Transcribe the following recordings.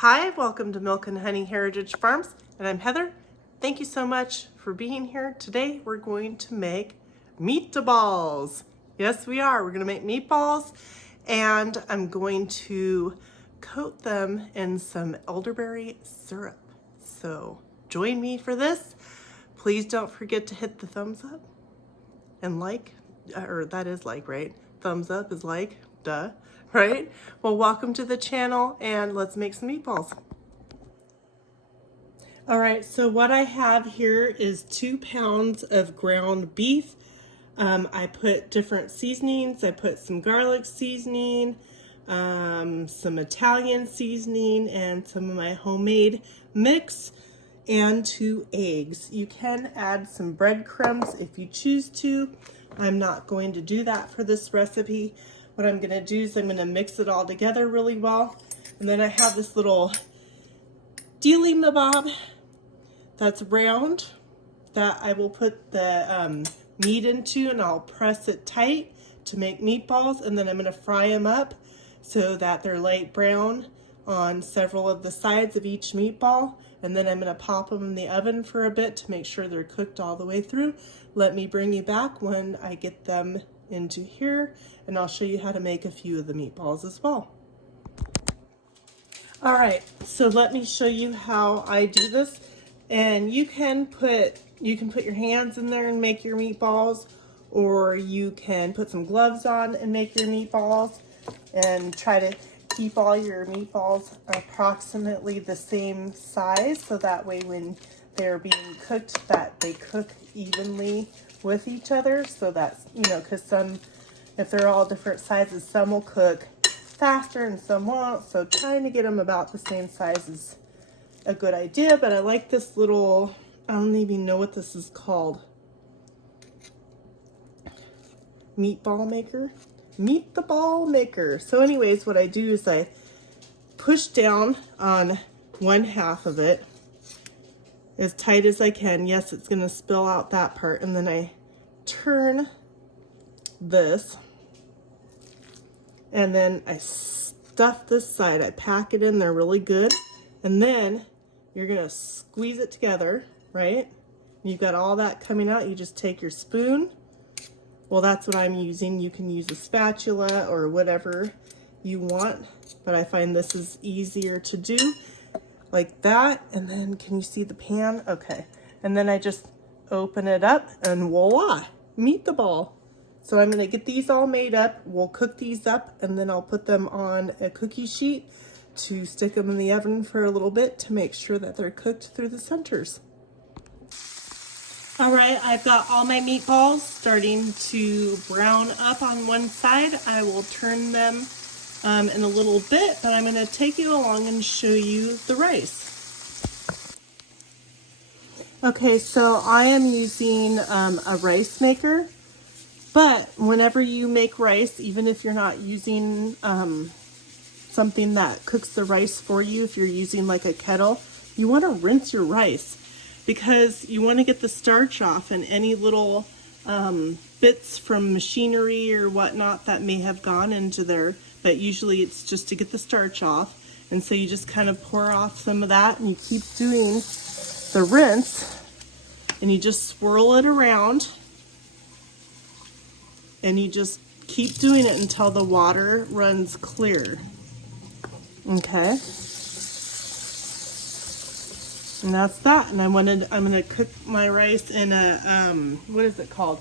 Hi, welcome to Milk and Honey Heritage Farms, and I'm Heather. Thank you so much for being here. Today we're going to make meatballs. Yes, we are. We're going to make meatballs, and I'm going to coat them in some elderberry syrup. So join me for this. Please don't forget to hit the thumbs up and like, or that is like, right? Thumbs up is like, duh, right? Well, welcome to the channel and let's make some meatballs. All right, so what I have here is 2 pounds of ground beef. I put different seasonings. I put some garlic seasoning, some Italian seasoning, and some of my homemade mix, and 2 eggs. You can add some breadcrumbs if you choose to. I'm not going to do that for this recipe. What I'm going to do is I'm going to mix it all together really well. And then I have this little dealy mabob that's round that I will put the meat into, and I'll press it tight to make meatballs, and then I'm going to fry them up so that they're light brown on several of the sides of each meatball, and then I'm going to pop them in the oven for a bit to make sure they're cooked all the way through. Let me bring you back when I get them into here, and I'll show you how to make a few of the meatballs as well. All right, so let me show you how I do this. And you can put your hands in there and make your meatballs, or you can put some gloves on and make your meatballs, and try to keep all your meatballs approximately the same size, so that way when they're being cooked that they cook evenly with each other. So that's, you know, because some, if they're all different sizes, some will cook faster and some won't. So trying to get them about the same size is a good idea. But I like this little, I don't even know what this is called, meatball maker. Meet the ball maker. So anyways, what I do is I push down on one half of it as tight as I can. Yes, it's going to spill out that part. And then I turn this, and then I stuff this side. I pack it in there really good. And then you're going to squeeze it together, right? You've got all that coming out. You just take your spoon. Well, that's what I'm using. You can use a spatula or whatever you want, but I find this is easier to do like that. And then can you see the pan? Okay. And then I just open it up and voila, meet the ball. So I'm going to get these all made up. We'll cook these up, and then I'll put them on a cookie sheet to stick them in the oven for a little bit to make sure that they're cooked through the centers. All right, I've got all my meatballs starting to brown up on one side. I will turn them in a little bit, but I'm going to take you along and show you the rice. Okay, so I am using a rice maker, but whenever you make rice, even if you're not using something that cooks the rice for you, if you're using like a kettle, you want to rinse your rice, because you want to get the starch off and any little bits from machinery or whatnot that may have gone into there. But usually it's just to get the starch off. And so you just kind of pour off some of that, and you keep doing the rinse, and you just swirl it around, and you just keep doing it until the water runs clear. Okay. And that's that. And I'm gonna cook my rice in a what is it called?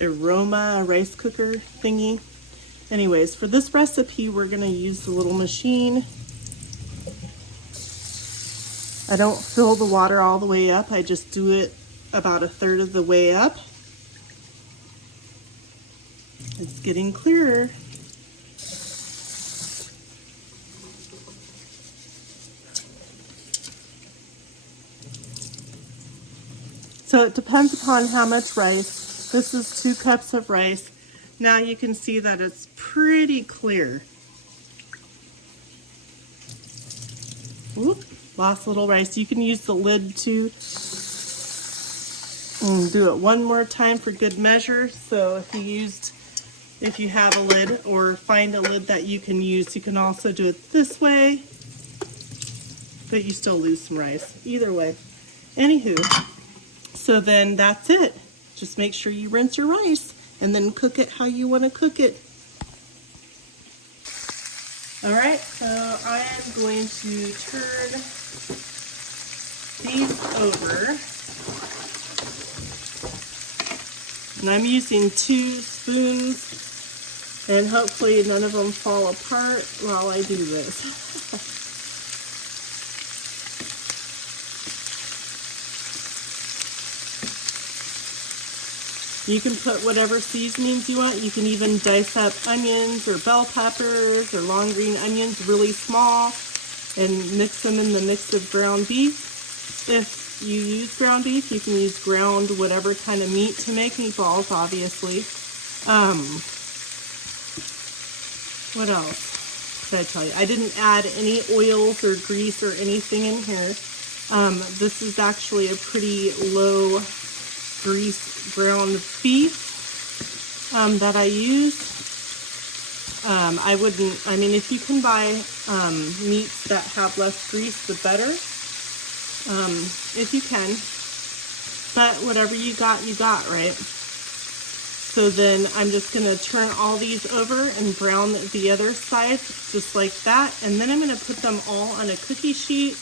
Aroma rice cooker thingy. Anyways, for this recipe, we're gonna use the little machine. I don't fill the water all the way up. I just do it about 1/3 of the way up. It's getting clearer. So it depends upon how much rice. This is 2 cups of rice. Now you can see that it's pretty clear. Oop, lost a little rice. You can use the lid to do it one more time for good measure. So if you have a lid or find a lid that you can use, you can also do it this way. but you still lose some rice. Either way. Anywho, so then that's it. Just make sure you rinse your rice and then cook it how you want to cook it. All right, so I am going to turn these over. And I'm using 2 spoons, and hopefully none of them fall apart while I do this. You can put whatever seasonings you want. You can even dice up onions or bell peppers or long green onions really small and mix them in the mix of ground beef. If you use ground beef, you can use ground whatever kind of meat to make meatballs, obviously. What else did I tell you? I didn't add any oils or grease or anything in here. This is actually a pretty low grease ground beef that I use. I mean, if you can buy meats that have less grease, the better, if you can. But whatever you got, right? So then I'm just going to turn all these over and brown the other side just like that. And then I'm going to put them all on a cookie sheet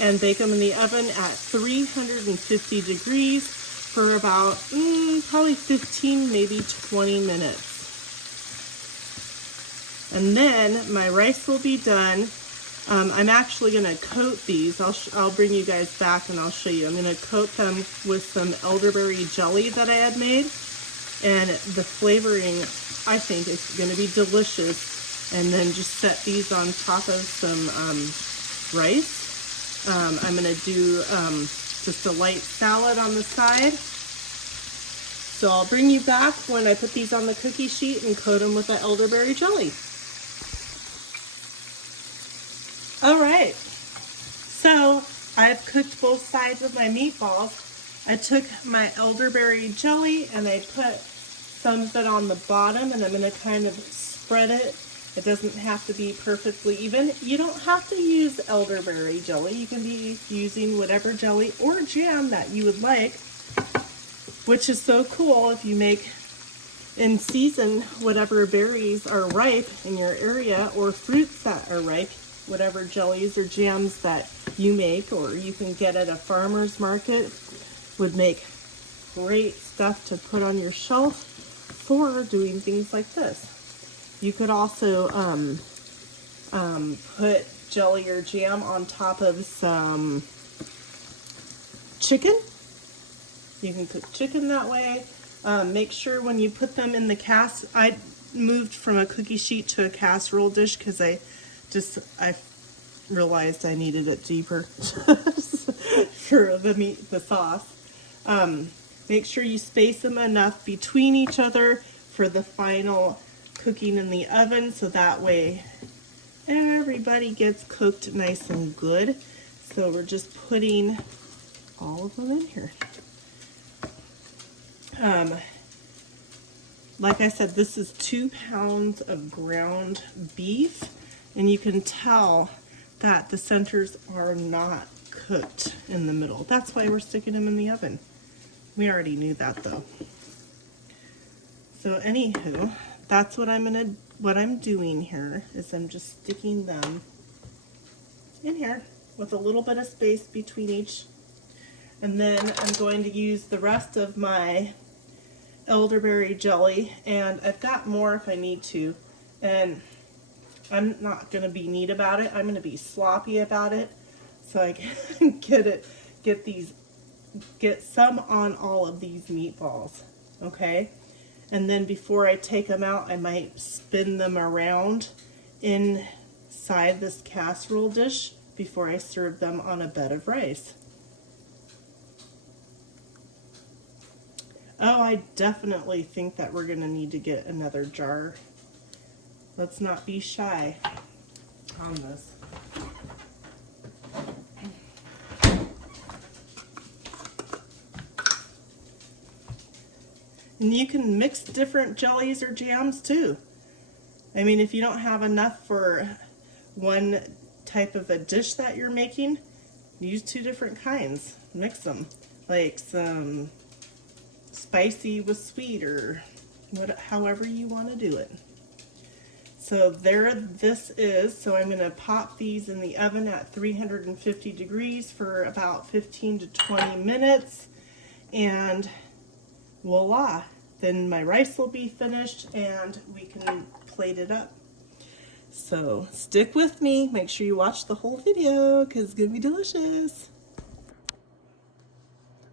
and bake them in the oven at 350 degrees for about probably 15, maybe 20 minutes. And then my rice will be done. I'm actually going to coat these. I'll bring you guys back and I'll show you. I'm going to coat them with some elderberry jelly that I had made. And the flavoring, I think, is going to be delicious. And then just set these on top of some rice. I'm going to do just a light salad on the side. So I'll bring you back when I put these on the cookie sheet and coat them with the elderberry jelly. All right, so I've cooked both sides of my meatballs. I took my elderberry jelly and I put some of it on the bottom, and I'm going to kind of spread it. It doesn't have to be perfectly even. You don't have to use elderberry jelly. You can be using whatever jelly or jam that you would like, which is so cool if you make in season whatever berries are ripe in your area or fruits that are ripe, whatever jellies or jams that you make or you can get at a farmer's market would make great stuff to put on your shelf for doing things like this. You could also put jelly or jam on top of some chicken. You can cook chicken that way. Make sure when you put them in the I moved from a cookie sheet to a casserole dish because I realized I needed it deeper for the sauce. Make sure you space them enough between each other for the final cooking in the oven, so that way everybody gets cooked nice and good. So we're just putting all of them in here. Like I said, this is 2 pounds of ground beef, and you can tell that the centers are not cooked in the middle. That's why we're sticking them in the oven. We already knew that though. So anywho, that's what I'm doing here is I'm just sticking them in here with a little bit of space between each. And then I'm going to use the rest of my elderberry jelly, and I've got more if I need to. And I'm not going to be neat about it. I'm going to be sloppy about it so I can get some on all of these meatballs, okay? And then before I take them out, I might spin them around inside this casserole dish before I serve them on a bed of rice. Oh, I definitely think that we're gonna need to get another jar. Let's not be shy on this. And you can mix different jellies or jams too. I mean, if you don't have enough for one type of a dish that you're making, use 2 different kinds. Mix them, like some spicy with sweet, or however you want to do it. So there this is. So I'm going to pop these in the oven at 350 degrees for about 15 to 20 minutes, and voila, then my rice will be finished and we can plate it up. So stick with me, make sure you watch the whole video because it's going to be delicious.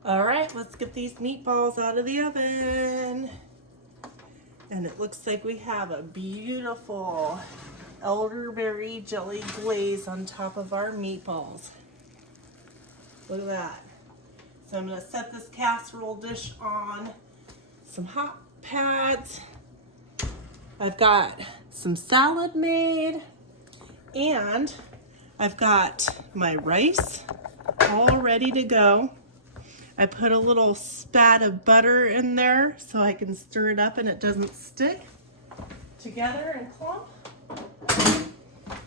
All right, let's get these meatballs out of the oven. And it looks like we have a beautiful elderberry jelly glaze on top of our meatballs. Look at that. So I'm going to set this casserole dish on some hot pads. I've got some salad made, and I've got my rice all ready to go. I put a little spat of butter in there so I can stir it up and it doesn't stick together and clump.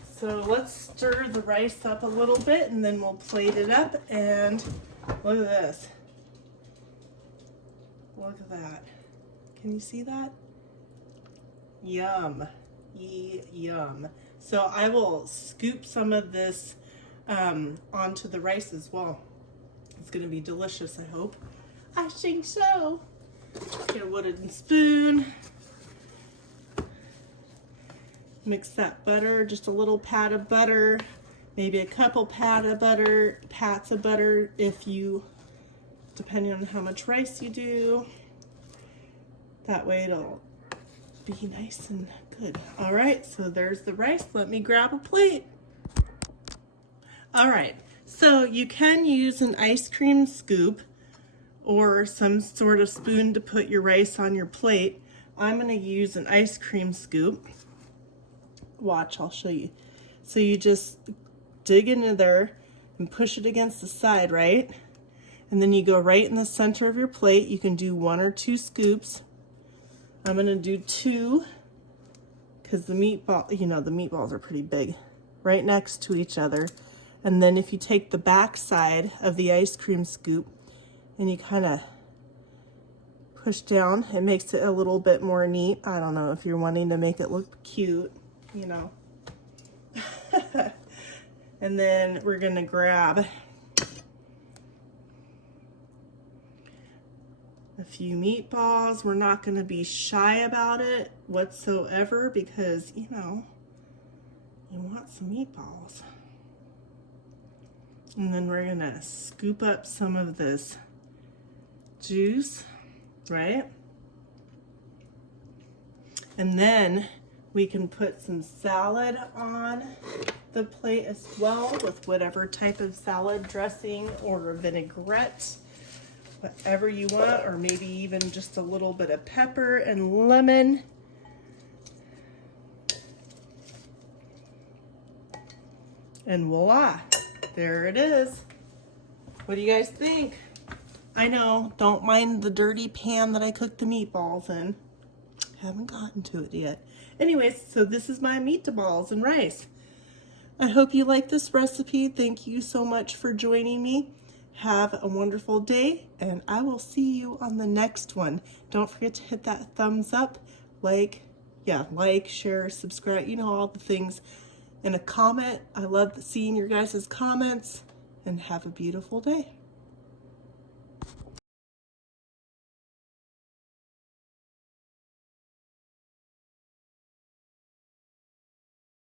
So let's stir the rice up a little bit and then we'll plate it up. And look at this. Look at that. Can you see that? Yum. Yum. So I will scoop some of this onto the rice as well. It's going to be delicious, I hope. I think so. Get a wooden spoon. Mix that butter, just a little pat of butter, maybe a couple pats of butter, if you, depending on how much rice you do. That way it'll be nice and good. All right, so there's the rice. Let me grab a plate. All right. So you can use an ice cream scoop or some sort of spoon to put your rice on your plate. I'm going to use an ice cream scoop. Watch, I'll show you. So you just dig into there and push it against the side, right? And then you go right in the center of your plate. You can do 1 or 2 scoops. I'm going to do 2 because the meatballs are pretty big, right next to each other. And then if you take the back side of the ice cream scoop and you kind of push down, it makes it a little bit more neat. I don't know if you're wanting to make it look cute, you know. And then we're gonna grab a few meatballs. We're not gonna be shy about it whatsoever because, you know, you want some meatballs. And then we're gonna scoop up some of this juice, right? And then we can put some salad on the plate as well with whatever type of salad dressing or vinaigrette, whatever you want, or maybe even just a little bit of pepper and lemon. And voila. There it is. What do you guys think? I know, don't mind the dirty pan that I cooked the meatballs in. Haven't gotten to it yet. Anyways, so this is my meatballs and rice. I hope you like this recipe. Thank you so much for joining me. Have a wonderful day, and I will see you on the next one. Don't forget to hit that thumbs up, like, share, subscribe, you know, all the things. And a comment. I love seeing your guys' comments, and have a beautiful day.